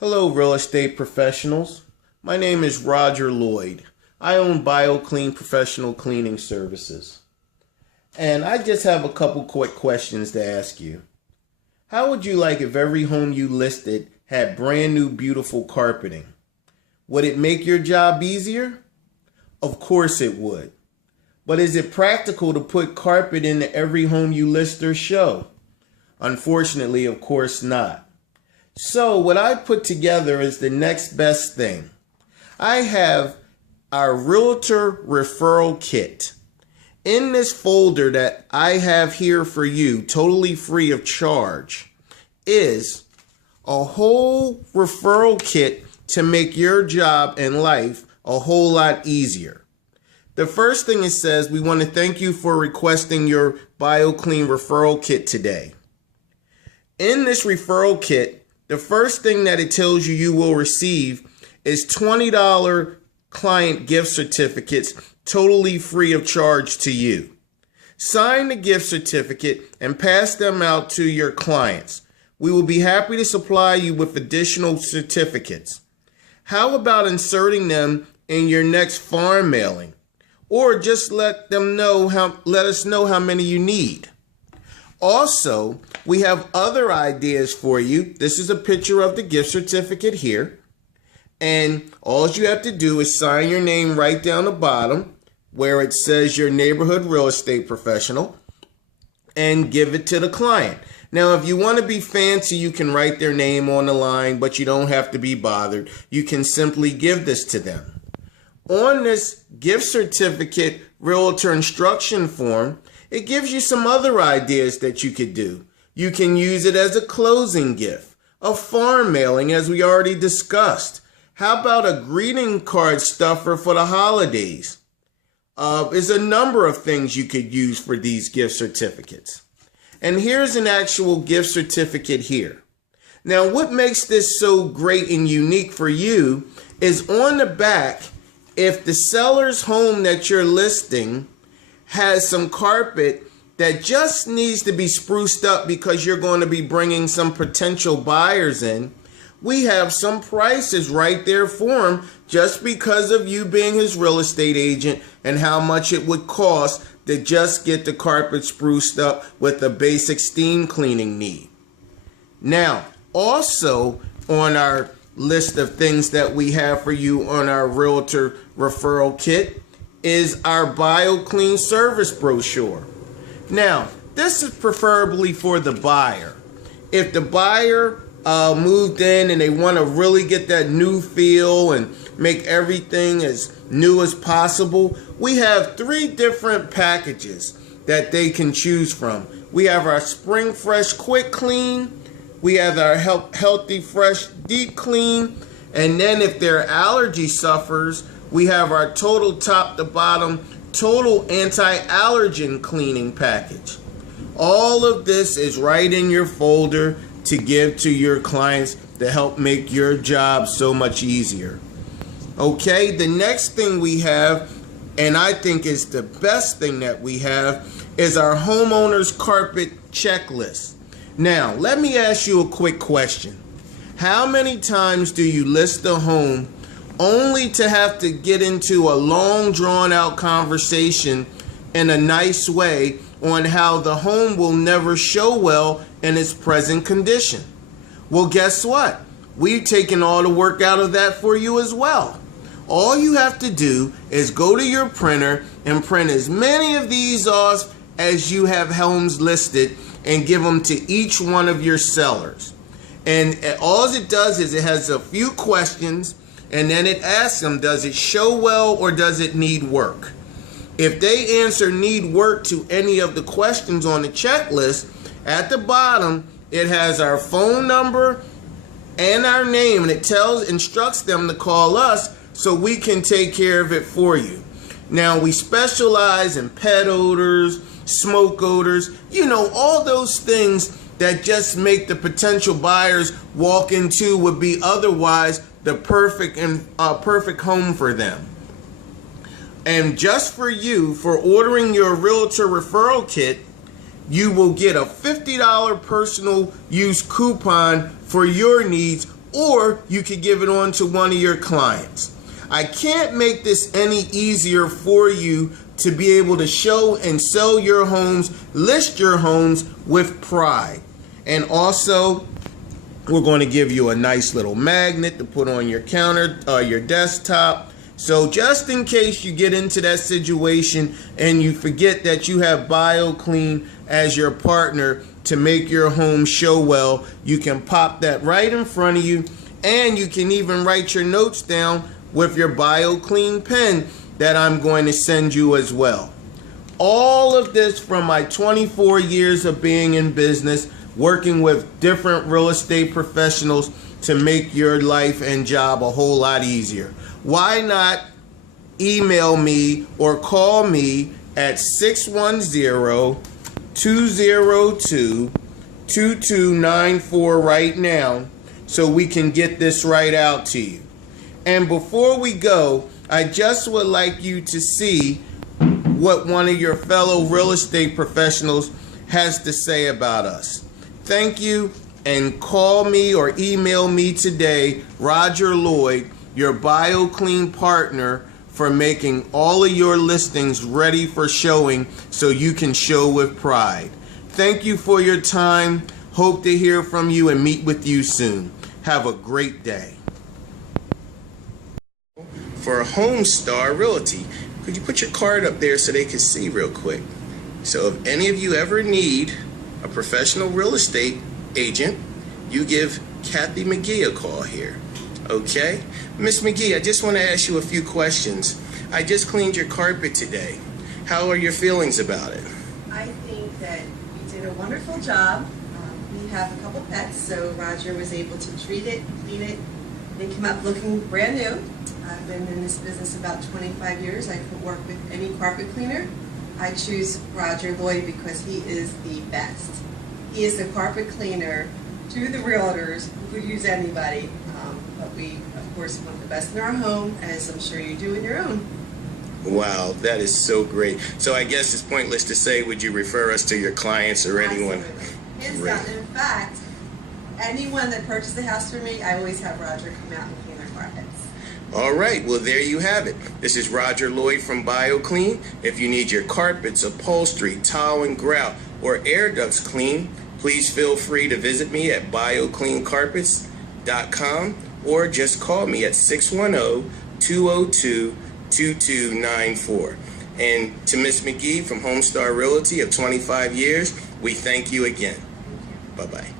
Hello, real estate professionals. My name is Roger Lloyd. I own BioClean Professional Cleaning Services. And I just have a couple quick questions to ask you. How would you like if every home you listed had brand new beautiful carpeting? Would it make your job easier? Of course it would. But is it practical to put carpet into every home you list or show? Unfortunately, of course not. So what I put together is the next best thing. I have our Realtor referral kit. In this folder that I have here for you, totally free of charge, is a whole referral kit to make your job and life a whole lot easier. The first thing it says, we want to thank you for requesting your BioClean referral kit today. In this referral kit, the first thing that it tells you you will receive is $20 client gift certificates totally free of charge to you. Sign the gift certificate and pass them out to your clients. We will be happy to supply you with additional certificates. How about inserting them in your next farm mailing? Or just let us know how many you need. Also, we have other ideas for you. This is a picture of the gift certificate here. And all you have to do is sign your name right down the bottom where it says your neighborhood real estate professional and give it to the client. Now, if you want to be fancy, you can write their name on the line, but you don't have to be bothered. You can simply give this to them. On this gift certificate realtor instruction form, it gives you some other ideas that you could do. You can use it as a closing gift, a farm mailing, as we already discussed. How about a greeting card stuffer for the holidays? There's a number of things you could use for these gift certificates. And here's an actual gift certificate here. Now, what makes this so great and unique for you is on the back, if the seller's home that you're listing has some carpet that just needs to be spruced up because you're going to be bringing some potential buyers in, we have some prices right there for him just because of you being his real estate agent and how much it would cost to just get the carpet spruced up with a basic steam cleaning need. Now, also on our list of things that we have for you on our Realtor referral kit is our BioClean service brochure. Now, this is preferably for the buyer. If the buyer moved in and they want to really get that new feel and make everything as new as possible, we have 3 different packages that they can choose from. We have our Spring Fresh Quick Clean, we have our Healthy Fresh Deep Clean, and then if they're allergy sufferers, we have our total top to bottom, total anti-allergen cleaning package. All of this is right in your folder to give to your clients to help make your job so much easier. Okay, the next thing we have, and I think is the best thing that we have, is our homeowner's carpet checklist. Now, let me ask you a quick question. How many times do you list a home only to have to get into a long drawn out conversation in a nice way on how the home will never show well in its present condition? Well, guess what? We've taken all the work out of that for you as well. All you have to do is go to your printer and print as many of these off as you have homes listed and give them to each one of your sellers. And all it does is it has a few questions, and then it asks them, does it show well or does it need work? If they answer need work to any of the questions on the checklist, at the bottom, it has our phone number and our name, and it instructs them to call us so we can take care of it for you. Now, we specialize in pet odors, smoke odors, all those things that just make the potential buyers walk into would be otherwise the perfect home for them. And just for you, for ordering your Realtor referral kit, you will get a $50 personal use coupon for your needs or you could give it on to one of your clients. I can't make this any easier for you to be able to show and sell your homes, list your homes with pride. And also, we're going to give you a nice little magnet to put on your counter, your desktop. So just in case you get into that situation and you forget that you have BioClean as your partner to make your home show well, you can pop that right in front of you, and you can even write your notes down with your BioClean pen that I'm going to send you as well. All of this from my 24 years of being in business, working with different real estate professionals to make your life and job a whole lot easier. Why not email me or call me at 610-202-2294 right now so we can get this right out to you. And before we go, I just would like you to see what one of your fellow real estate professionals has to say about us. Thank you, and call me or email me today, Roger Lloyd, your BioClean partner, for making all of your listings ready for showing so you can show with pride. Thank you for your time. Hope to hear from you and meet with you soon. Have a great day. For Homestar Realty, could you put your card up there so they can see real quick? So if any of you ever need a professional real estate agent, you give Kathy McGee a call here. Okay? Miss McGee, I just want to ask you a few questions. I just cleaned your carpet today. How are your feelings about it? I think that you did a wonderful job. We have a couple pets, so Roger was able to treat it, clean it. They come up looking brand new. I've been in this business about 25 years. I could work with any carpet cleaner. I choose Roger Lloyd because he is the best. He is the carpet cleaner to the realtors who could use anybody. But we, of course, want the best in our home, as I'm sure you do in your own. Wow, that is so great. So I guess it's pointless to say, would you refer us to your clients or anyone? Absolutely. In fact, anyone that purchased the house from me, I always have Roger come out and clean their carpets. All right, well, there you have it. This is Roger Lloyd from BioClean. If you need your carpets, upholstery, tile and grout, or air ducts clean, please feel free to visit me at biocleancarpets.com or just call me at 610-202-2294. And to Miss McGee from Homestar Realty of 25 years, we thank you again. Bye-bye.